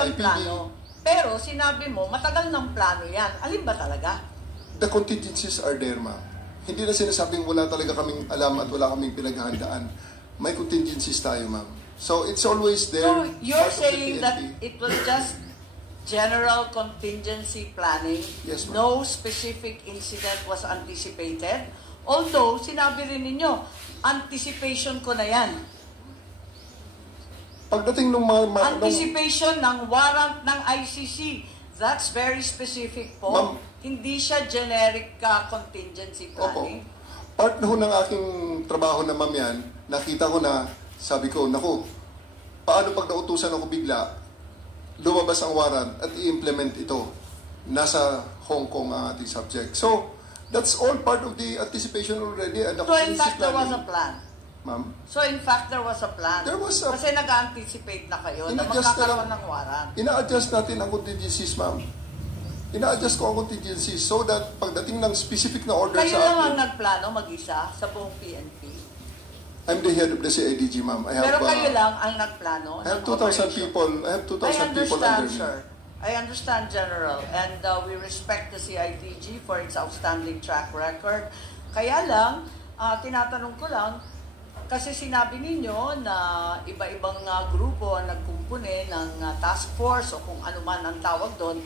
talagang plano. Pero sinabi mo, matagal ng plano yan. Alin ba talaga? The contingencies are there, ma'am. Hindi na sinasabing wala talaga kaming alam at wala kaming pinaghahandaan. May contingencies tayo, ma'am. So it's always there. So you're saying that it was just general contingency planning? Yes, ma'am. No specific incident was anticipated? Although, sinabi rin ninyo, anticipation ko na yan. Pagdating ng mga... Anticipation ng warrant ng ICC. That's very specific po. Hindi siya generic contingency planning. Opo. Part na ho ng aking trabaho na ma'am yan, nakita ko na, sabi ko, naku, paano pag nautusan ako bigla, lumabas ang warrant at i-implement ito. Nasa Hong Kong ang ating subject. So, that's all part of the anticipation already. And so, in fact, there was a plan. Ma'am? So, in fact, there was a plan. There was a... Kasi nag-anticipate na kayo na magkakaroon ng warrant. Ina-adjust natin ang contingencies, ma'am. Ina-adjust ko ang contingencies so that pagdating ng specific na order kayo sa akin... Kayo lang ang nagplano mag-isa sa buong PNP? I'm the head of the CIDG, ma'am. Pero kayo lang ang nagplano? I have 2,000 people. I have 2,000 people under me. Sir. I understand, General. And we respect the CIDG for its outstanding track record. Kaya lang, tinatanong ko lang, kasi sinabi ninyo na iba-ibang grupo ang nagkumpune ng task force o kung ano man ang tawag doon,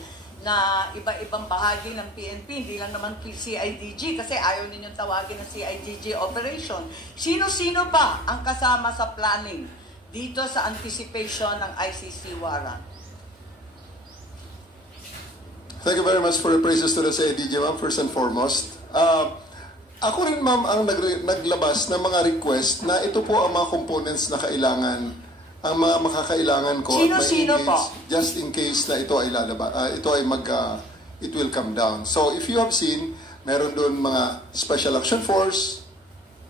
na iba-ibang bahagi ng PNP, hindi lang naman CIDG kasi ayaw ninyong tawagin ng CIDG operation. Sino-sino ba ang kasama sa planning dito sa anticipation ng ICC warrant? Thank you very much for the praises to the CIDG, ma'am, first and foremost. Ako rin, ma'am, ang naglabas ng mga request na ito po ang mga components na kailangan, ang mga makakailangan ko. Sino-sino po? Just in case na ito ay it will come down. So, if you have seen, meron doon mga Special Action Force.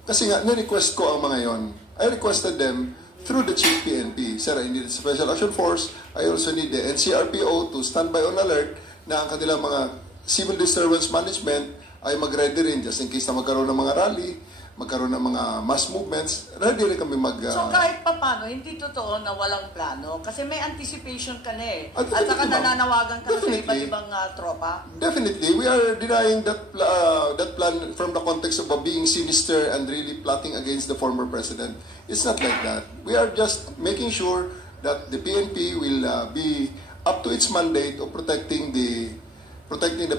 Kasi nga, ni-request ko ang mga yon. I requested them through the Chief PNP. Sir, I need Special Action Force. I also need the NCRPO to stand by on alert na ang kanilang mga civil disturbance management ay mag-ready rin just in case na magkaroon ng mga rally, magkaroon ng mga mass movements, ready rin kami So kahit pa paano, hindi totoo na walang plano kasi may anticipation ka na eh. At saka nananawagan ka sa iba't ibang tropa. Definitely. We are denying that plan from the context of being sinister and really plotting against the former president. It's not like that. We are just making sure that the PNP will be up to its mandate of protecting the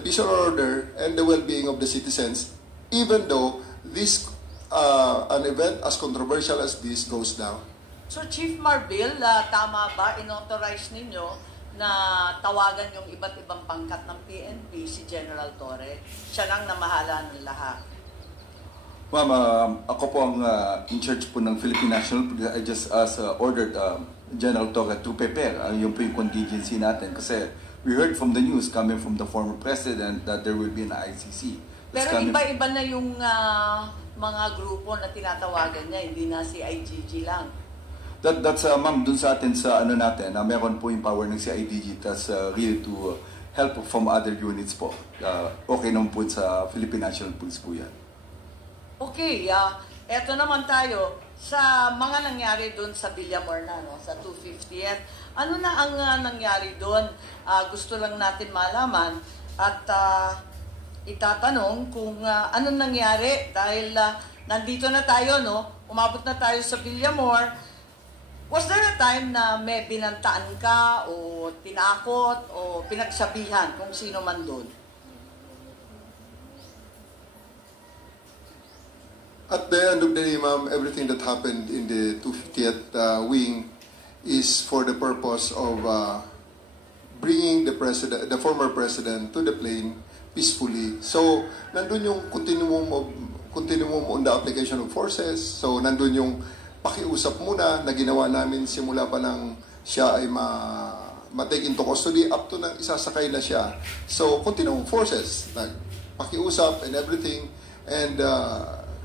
peace and order and the well-being of the citizens, even though this an event as controversial as this goes down. So, Chief Marbil, tama ba inauthorize ninyo na tawagan yung iba't ibang pangkat ng PNP si General Torre? Siya lang namahala ng lahat. Ma'am, ako po ang in charge po ng Philippine National. I just ordered General Torre to prepare yung po yung contingency natin kasi we heard from the news coming from the former president that there will be an ICC. Pero iba-iba na yung mga grupo na tinatawagan niya, hindi na si IGG lang. That's ma'am, dun sa atin sa ano natin, meron po yung power ng CIDG that's really to help from other units po. Okay naman po sa Philippine National Police po yan. Okay, eto naman tayo sa mga nangyari doon sa Villamor na, no, sa 250th. Ano na ang nangyari doon? Gusto lang natin malaman at itatanong kung anong nangyari dahil nandito na tayo, no? Umabot na tayo sa Villamor. Was there a time na may binantaan ka o tinakot o pinagsabihan kung sino man doon? At the end of the day, ma'am, everything that happened in the 250th wing is for the purpose of bringing the former president to the plane peacefully. So, nandun yung continuum on the application of forces. So, nandun yung pakiusap muna na ginawa namin simula pa lang siya ay ma-take into custody up to nang isasakay na siya. So, continuum forces, pakiusap and everything. And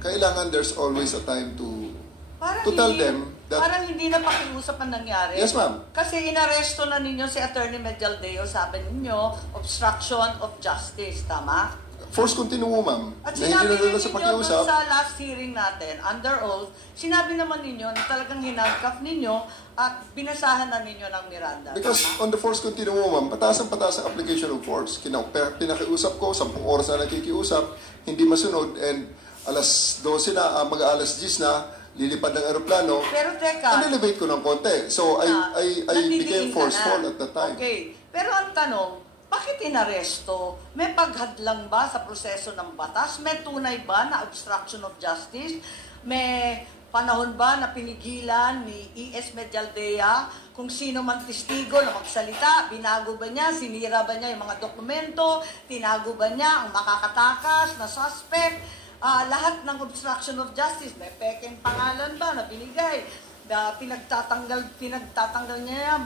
kailangan there's always a time to tell them that... Parang hindi na pakiusap ang nangyari. Yes, ma'am. Kasi inaresto na ninyo si Attorney Medialdeo, sabi ninyo, obstruction of justice, tama? force continuo, ma'am. At Na hindi sinabi na nila ninyo sa doon pakiusap. sa last hearing natin, under oath, sinabi naman ninyo na talagang hinangkaf ninyo at binasahan na ninyo ng Miranda. Because Tama? on the force continuo, ma'am, pataas ang application of force. Pinakiusap ko, 10 oras na nakikiusap, hindi masunod, and alas 12 na, mag-alas 10 na, lilipad ng aeroplano, Pero teka, elevate ko ng konti. So, I became nandidiin ka forceful na. at that time. Okay. Pero ang tanong, bakit inaresto? May paghadlang ba sa proseso ng batas? May tunay ba na obstruction of justice? May panahon ba na pinigilan ni E.S. Medialdea kung sino man testigo na magsalita? Binago ba niya? Sinira ba niya yung mga dokumento? Tinago ba niya ang makakatakas na suspect? Lahat ng obstruction of justice, may pekeng pangalan ba na binigay? Pinagtatanggal niya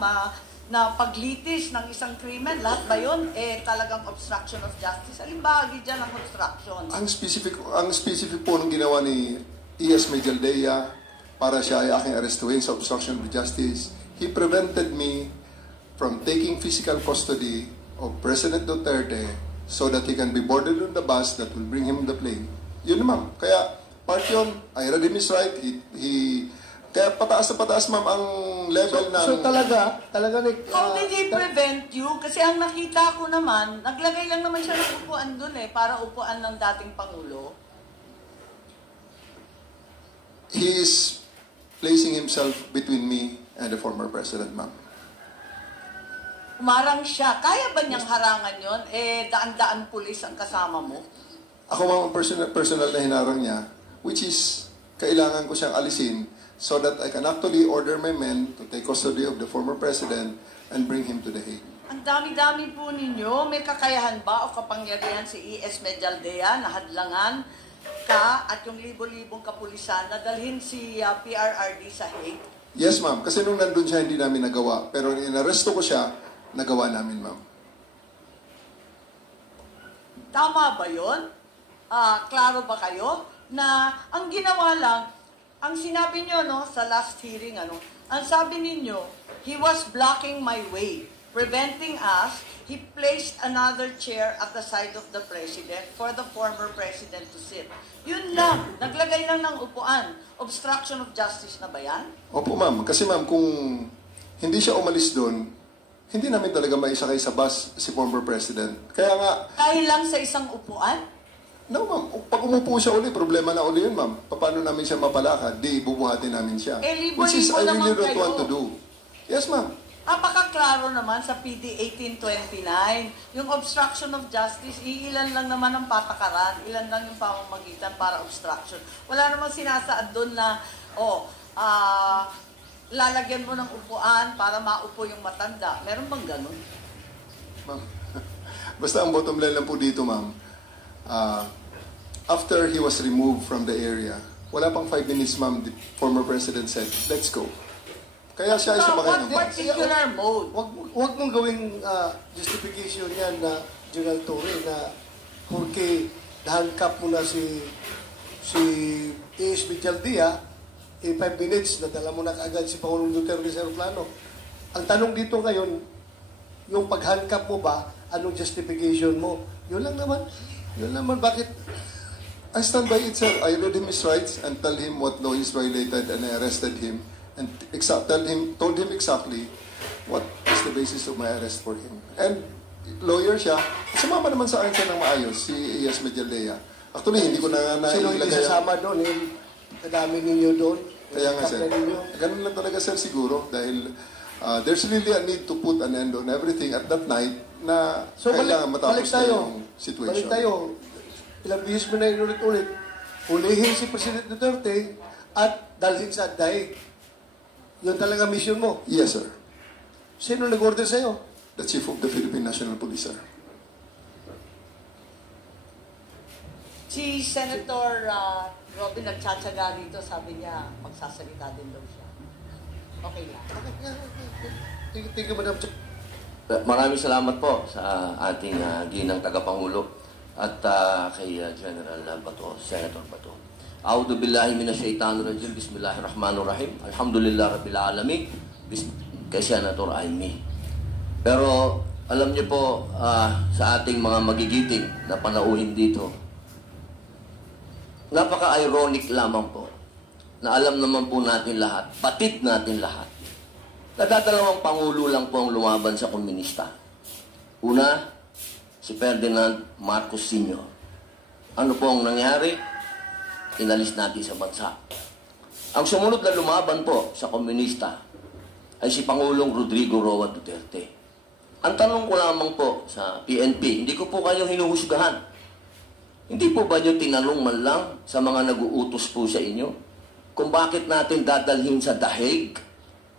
na paglitis ng isang krimen, lahat ba yun? Talagang obstruction of justice. Alin bahagi dyan ang obstruction? Ang specific po nung ginawa ni E.S. Medialdea para siya ay aking arestuhin sa obstruction of justice, he prevented me from taking physical custody of President Duterte so that he can be boarded on the bus that will bring him on the plane. Yun naman. Kaya, part yun, I read him his right. Kaya pataas na pataas, ma'am, ang level ng... So talaga How did he prevent you? Kasi ang nakita ko naman, naglagay lang naman siya ng upuan dun para upuan ng dating Pangulo. He is placing himself between me and the former president, ma'am. Umarang siya. Kaya ba niyang harangan yun? Daan-daan pulis ang kasama mo? Ako, ma'am, ang personal na hinarang niya, which is, kailangan ko siyang alisin so that I can actually order my men to take custody of the former president and bring him to the Hague. Ang dami-dami po ninyo. May kakayahan ba o kapangyarihan si E.S. Medialdea na hadlangan ka at yung libo-libong kapulisan na dalhin si PRRD sa Hague? Yes, ma'am. Kasi nung nandun siya, hindi namin nagawa. Pero inaresto ko siya, nagawa namin, ma'am. Tama ba yun? Klaro ba kayo? Na ang ginawa lang, ang sinabi nyo sa last hearing, ang sabi ninyo, he was blocking my way, preventing us. He placed another chair at the side of the president for the former president to sit. Yun lang. Naglagay lang ng upuan. Obstruction of justice na ba yan? Opo, ma'am. Kasi, ma'am, kung hindi siya umalis doon, hindi namin talaga maisakay sa bus si former president. Kaya nga... Dahil lang sa isang upuan? No, ma'am. Pag umupo siya uli, problema na uli yun, ma'am. Paano namin siya mapalakad? Di, bubuhatin namin siya. Libo-libo Which is, I naman really don't kayo. want to do. Yes, ma'am. Napakaklaro naman sa PD 1829. Yung obstruction of justice, ilan lang naman ang patakaran, ilan lang yung pamamagitan para obstruction. Wala namang sinasaad doon na, lalagyan mo ng upuan para maupo yung matanda. Meron bang ganun? Ma'am. Basta ang bottom line lang po dito, ma'am. After he was removed from the area, wala pang 5 minutes, ma'am, the former president said, let's go. Kaya siya ay sumakay ng What bus. particular mode? Wag mong gawing justification yan na General Torre na porque nahangkap mo na si E.S. Medialdea, 5 minutes, nadala mo na kaagad si Pangulong Duterte sa aeroplano. Ang tanong dito ngayon, yung paghangkap mo ba, anong justification mo? Yun lang naman, bakit? I stand by it, sir. I read him his rights and tell him what law is violated, and I arrested him and told him exactly what is the basis of my arrest for him. And lawyer siya, sumama naman sa akin siya ng maayos, si E.S. Medialdea. Actually, hindi ko na Sino hindi sasama doon? Kadami ninyo doon? Kaya nga, sir. Ganun lang talaga, sir, siguro. Dahil there's really a need to put an end on everything at that night na kailangan matapos na yung situation. Balik tayo. Ilang bihis mo na inulit-ulit. Hulihin si President Duterte at dalhin sa Daig. Yun talaga mission mo. Yes, sir. Sino nag-order sa'yo? The Chief of the Philippine National Police, sir. Si Senator Robin nagtsatsaga dito, sabi niya, magsasalita din daw siya. Okay lang. Thank you, Madam. Maraming salamat po sa ating ginang tagapangulo at kay General Bato, Senator Bato. A'udhu billahi minasyaitanir rajim. Bismillahirrahmanirrahim. Alhamdulillah rabbil alamin. Kay Senator Amy. Pero alam niyo po, sa ating mga magigiting na panauhin dito, napaka-ironic lamang po na alam naman po natin lahat, batid natin lahat, nadadalawang pangulo lang po ang lumaban sa komunista. Una, si Ferdinand Marcos Sr. Ano po ang nangyari? Inalis natin sa bansa. Ang sumunod na lumaban po sa komunista ay si Pangulong Rodrigo Roa Duterte. Ang tanong ko lamang po sa PNP, hindi ko po kayo hinuhusgahan. Hindi po ba nyo tinanong man lang sa mga nag-uutos po sa inyo kung bakit natin dadalhin sa dahig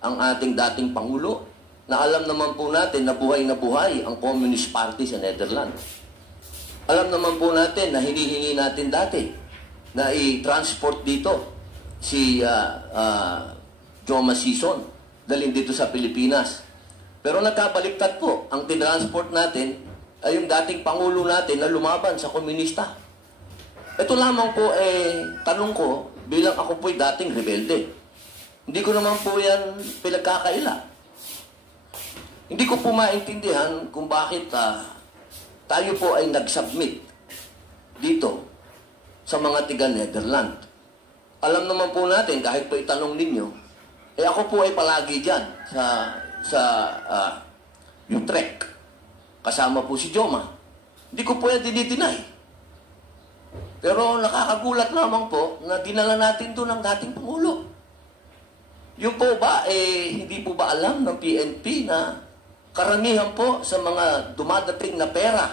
ang ating dating Pangulo na alam naman po natin na buhay ang Communist Party sa Netherlands. Alam naman po natin na hinihingi natin dati na i-transport dito si Joma Sison, dalhin dito sa Pilipinas. Pero nagkabaliktad po, ang tinransport natin ay yung dating Pangulo natin na lumaban sa komunista. Ito lamang po, tanong ko, bilang ako po'y dating rebelde. Hindi ko naman po yan pinagkakaila. Hindi ko po maintindihan kung bakit tayo po ay nag-submit dito sa mga tiga-Netherlands. Alam naman po natin, kahit po itanong ninyo, ako po ay palagi dyan sa Utrecht. Kasama po si Joma. Hindi ko po yan dinideny. Pero nakakagulat lamang po na dinala natin doon ang dating Pangulo. Yung po ba, hindi po ba alam ng PNP na karamihan po sa mga dumadating na pera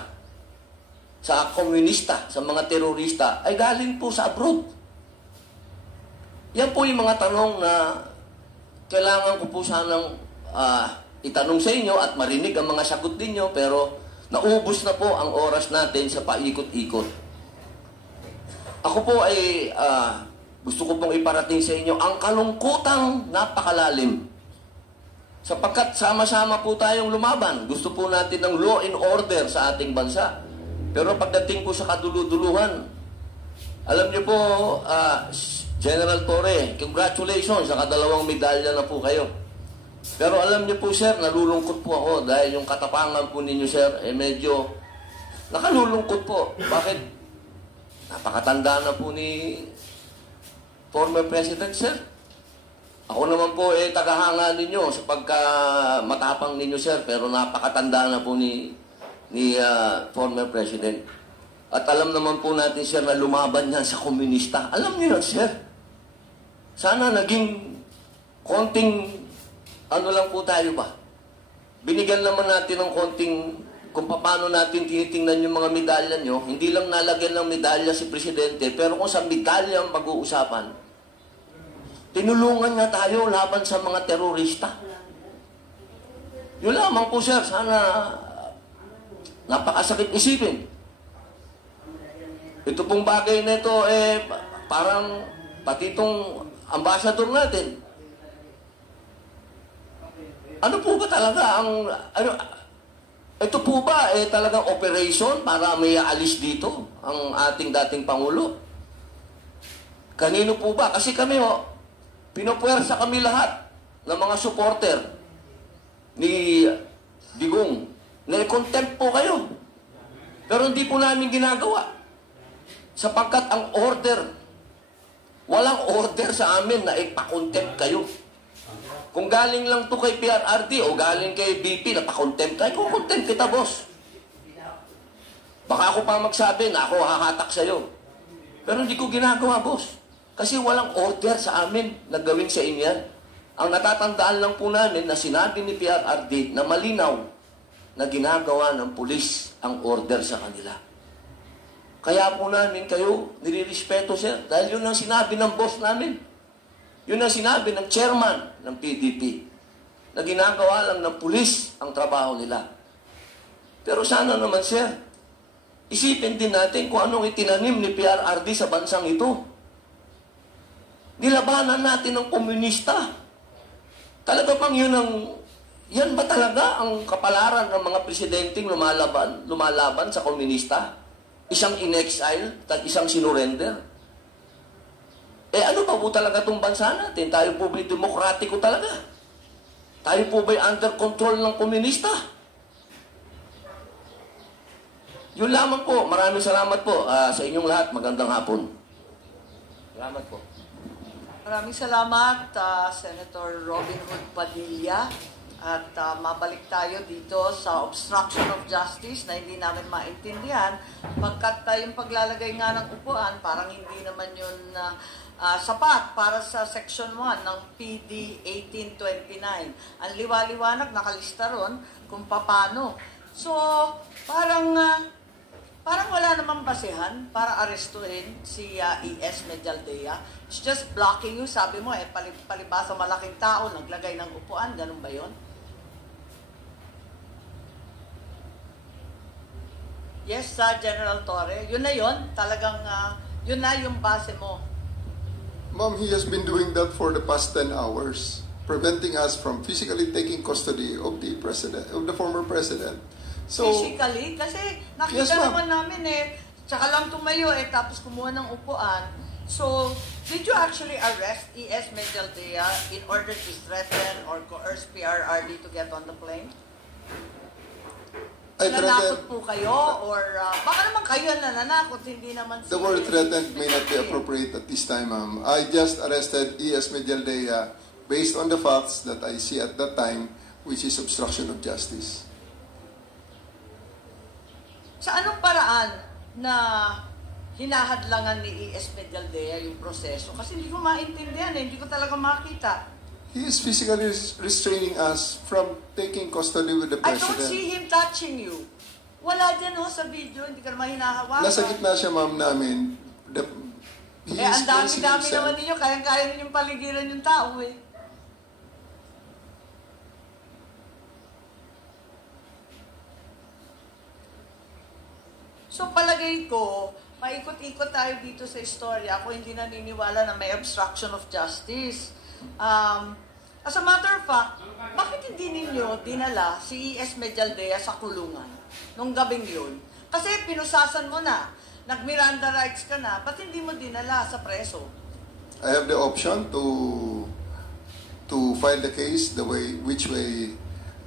sa komunista, sa mga terorista, ay galing po sa abroad. Yan po yung mga tanong na kailangan ko po sanang itanong sa inyo at marinig ang mga sagot ninyo, pero naubos na po ang oras natin sa paikot-ikot. Ako po ay gusto ko pong iparating sa inyo ang kalungkutang napakalalim. Sapagkat sama-sama po tayong lumaban. Gusto po natin ng law and order sa ating bansa. Pero pagdating po sa kaduluduluhan, alam niyo po, General Torre, congratulations, nakadalawang medalya na po kayo. Pero alam niyo po, sir, nalulungkot po ako dahil yung katapangan po ninyo, sir, medyo nakalulungkot po. Bakit? Napakatanda na po ni former President, sir. Ako naman po, tagahanga ninyo sa pagka-matapang ninyo, sir, pero napakatanda na po ni former President. At alam naman po natin, sir, na lumaban yan sa komunista. Alam niyo yun, sir. Sana naging konting, lang po tayo ba? Binigyan naman natin ng konting, kung paano natin tinitingnan yung mga medalya nyo, hindi lang nalagyan ng medalya si Presidente, pero kung sa medalya ang pag-uusapan, tinulungan nga tayo laban sa mga terorista. Yun lamang po, sir. Sana napakasakit isipin. Ito pong bagay na ito, parang pati itong ambassador natin. Ano po ba talaga ito po ba talagang operation para may alis dito ang ating dating Pangulo? Kanino po ba? Kasi kami, pinopuwersa kami lahat ng mga supporter ni Digong. Na-contempt po kayo. Pero hindi po namin ginagawa. Sapagkat ang order, walang order sa amin na ipakontempt kayo. Kung galing lang to kay PRRD o galing kay BP na pakontempt kayo, kukontempt kita, boss. Baka ako pa magsabi na ako hahatak sa'yo. Pero hindi ko ginagawa, boss. Kasi walang order sa amin na gawin sa inyo yan. Ang natatandaan lang po namin na sinabi ni PRRD na malinaw na ginagawa ng pulis ang order sa kanila. Kaya po namin kayo nirirespeto, sir. Dahil yun ang sinabi ng boss namin. Yun ang sinabi ng chairman ng PDP. Na ginagawa lang ng pulis ang trabaho nila. Pero sana naman, sir, isipin din natin kung anong itinanim ni PRRD sa bansang ito. Nilabanan natin ng komunista. Talaga bang yan ba talaga ang kapalaran ng mga presidenteng lumalaban sa komunista? Isang in-exile, isang sinurrender? Ano pa po talaga itong bansa natin? Tayo po ba'y demokratiko talaga? Tayo po ba'y under control ng komunista? Yun lamang po. Maraming salamat po sa inyong lahat. Magandang hapon. Salamat po. Maraming salamat, Senator Robin Hood Padilla. At mabalik tayo dito sa obstruction of justice na hindi namin maintindihan. Pagkat yung paglalagay nga ng upuan, parang hindi naman yun sapat para sa Section 1 ng PD 1829. Ang liwa-liwanag nakalista ron kung paano. So, parang wala namang basehan para arestuhin si E.S. Medialdea. It's just blocking you. Sabi mo, palibasa malaking tao, naglagay ng upuan. Ganun ba yun? Yes, General Torre. Yun na yun. Talagang, yun na yung base mo. Ma'am, he has been doing that for the past 10 hours, preventing us from physically taking custody of the president, of the former president. So, Physically? Kasi nakita Yes, ma'am. naman namin tsaka lang tumayo tapos kumuha ng upuan. So, did you actually arrest E.S. Medialdea in order to threaten or coerce PRRD to get on the plane? I Nanakot threatened, po kayo? Or baka naman kayo nananakot, hindi naman the word threatened may not be appropriate at this time, ma'am. I just arrested E.S. Medialdea based on the facts that I see at that time, which is obstruction of justice. Sa anong paraan na hinahadlangan ni E.S. Medialdea yung proseso? Kasi hindi ko maintindihan hindi ko talaga makita. He is physically restraining us from taking custody with the I president. don't see him touching you. Wala dyan sa video, hindi ka naman hinahawakan. Nasa gitna siya, ma'am, namin. He is Ang dami-dami placing himself. naman ninyo, kayang-kaya ninyong paligiran yung tao So palagay ko, paikot-ikot tayo dito sa istorya kung hindi naniniwala na may obstruction of justice. As a matter of fact, bakit hindi ninyo dinala si E.S. Medialdea sa kulungan nung gabing yun? Kasi pinusasan mo na, nag-Miranda rights ka na, ba't hindi mo dinala sa preso? I have the option to file the case which way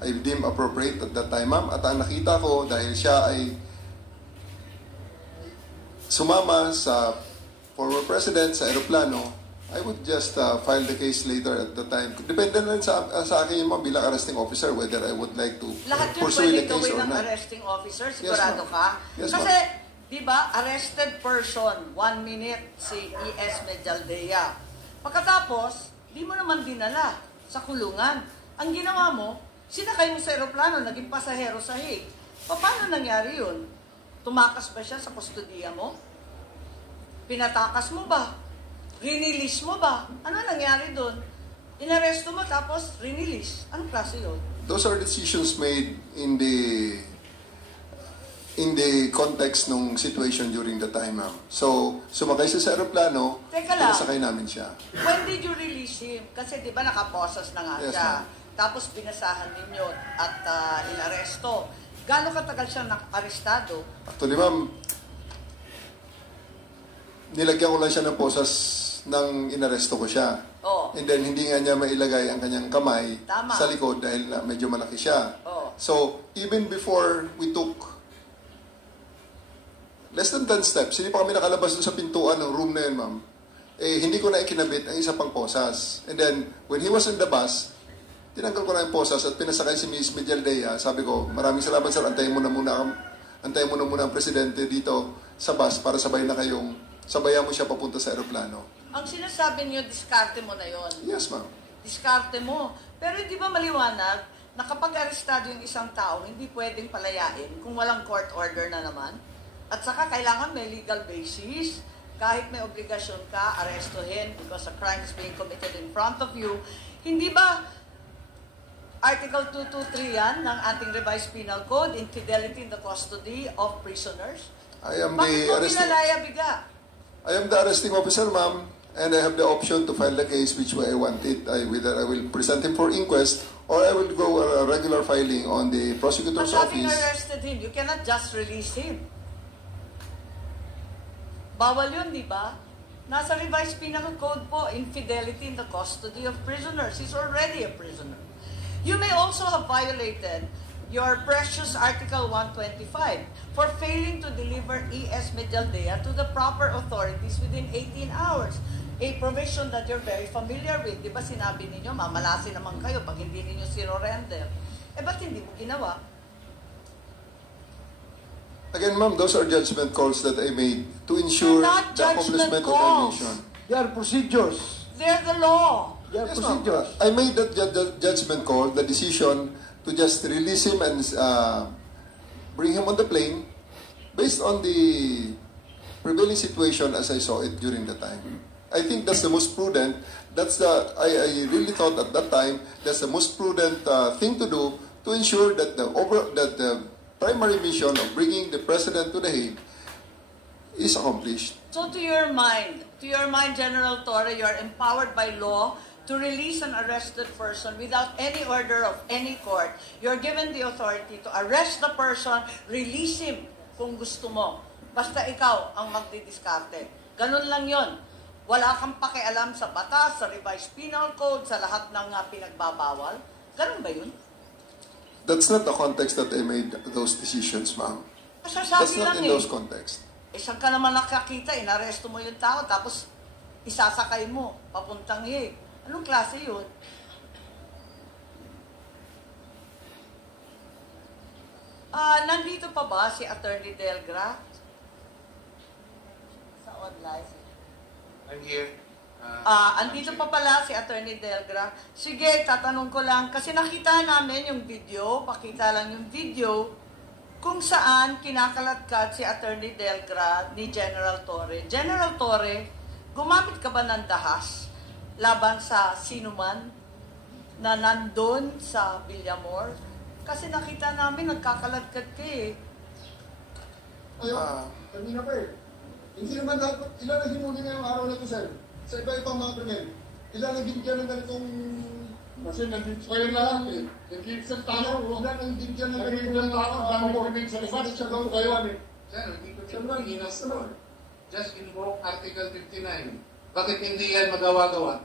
I deem appropriate at that time, ma'am. At ang nakita ko, dahil siya ay sumama sa former president sa aeroplano, I would just file the case later at the time. Depende na rin sa akin yung mga bilang arresting officer whether I would like to Lahat yun pursue pwede the case gawin or ng not. arresting officer, Yes, sigurado ma'am. ka? Yes, Kasi, ma'am. di ba, arrested person, 1 minute si E.S. Medialdea. Pagkatapos, di mo naman dinala sa kulungan. Ang ginawa mo, sinakay mo sa aeroplano, naging pasahero sa Hague. Paano nangyari yun? Tumakas ba siya sa kustodiya mo? Pinatakas mo ba? Rinilis mo ba? Ano nangyari doon? Inaresto mo tapos rinilis. Anong klase yun? Those are decisions made in the context ng situation during the time, ma'am. So, sumakay siya sa aeroplano, Teka lang. pinasakay namin siya. When did you release him? Kasi di ba nakaposas na nga Yes, siya. ma'am. Tapos binasahan ninyo at inaresto. Gano'ng katagal siya arestado? Actually, ma'am, nilagyan ko lang siya ng posas nang inaresto ko siya. Oo. And then, hindi nga niya mailagay ang kanyang kamay Tama. sa likod dahil na medyo malaki siya. Oo. So, even before we took less than 10 steps, hindi pa kami nakalabas doon sa pintuan ng room na yun, ma'am. Hindi ko na ikinabit ang isa pang posas. And then, when he was in the bus, tinanggal ko na yung posas at pinasakay si Ms. Medialdea. Sabi ko, maraming salamat, sir. Antayin mo na muna ang presidente dito sa bus para sabayan mo siya papunta sa aeroplano. Ang sinasabi niyo, diskarte mo na yon. Yes, ma'am. Diskarte mo. Pero di ba maliwanag na kapag arestado yung isang tao, hindi pwedeng palayain kung walang court order na naman? At saka kailangan may legal basis. Kahit may obligasyon ka, arestuhin because a crime is being committed in front of you. Hindi ba Article 223 yan ng ating revised penal code, infidelity in the custody of prisoners? I am Bakit the mo arresting... pinalaya biga? I am the arresting officer, ma'am, and I have the option to file the case which way I want it. Whether I will present him for inquest or I will go a regular filing on the prosecutor's But having office. arrested him, you cannot just release him. Bawal yun, di ba? Nasa revised penal code po, infidelity in the custody of prisoners. He's already a prisoner. You may also have violated your precious Article 125 for failing to deliver ES Medialdea to the proper authorities within 18 hours. A provision that you're very familiar with. Di ba sinabi ninyo, mamalasin naman kayo pag hindi ninyo sinurrender. Ba't hindi mo ginawa? Again, ma'am, those are judgment calls that I made to ensure They're not the accomplishment of our calls. mission. They are procedures. They're the law. They are Yes, ma'am. procedures. I made that judgment call, the decision to just release him and bring him on the plane based on the prevailing situation as I saw it during the time. I think that's the most prudent. I really thought at that time that's the most prudent thing to do to ensure that the primary mission of bringing the president to The Hague is accomplished. So to your mind, General Torre, you are empowered by law to release an arrested person without any order of any court. You're given the authority to arrest the person, release him kung gusto mo. Basta ikaw ang magdidiskarte. Ganun lang yon. Wala kang pakialam sa batas, sa revised penal code, sa lahat ng pinagbabawal. Ganun ba yun? That's not the context that I made those decisions, ma'am. That's Masasabi not lang in those contexts. saan ka naman nakakita, inaresto mo yung tao, tapos isasakay mo, papuntang Hague. Anong klase yun? Nandito pa ba si Attorney Delgra? Sa online. I'm here. Andito pa pala si Attorney Delgra. Sige, tatanong ko lang, kasi nakita namin yung video, pakita lang yung video, kung saan kinakaladkad si Attorney Delgra ni General Torre. General Torre, gumamit ka ba ng dahas laban sa sinuman na nandun sa Villamor? Kasi nakita namin, nagkakaladkad ka eh. Ayun, kanina pa eh. Hindi naman dapat, ilan ang hinuli ngayong araw na ito, sir? Sa iba-ibang mga krimen. Ilan ang binigyan ng ganitong... Kasi nandito kayo lahat eh. Hindi sa tao, ilan ang binigyan ng ganitong tao, ang dami krimen sa lipat, sa gawin kayo. Sir, hindi ko Pilipinas naman. Just invoke Article 59. Bakit hindi yan magawa-gawa?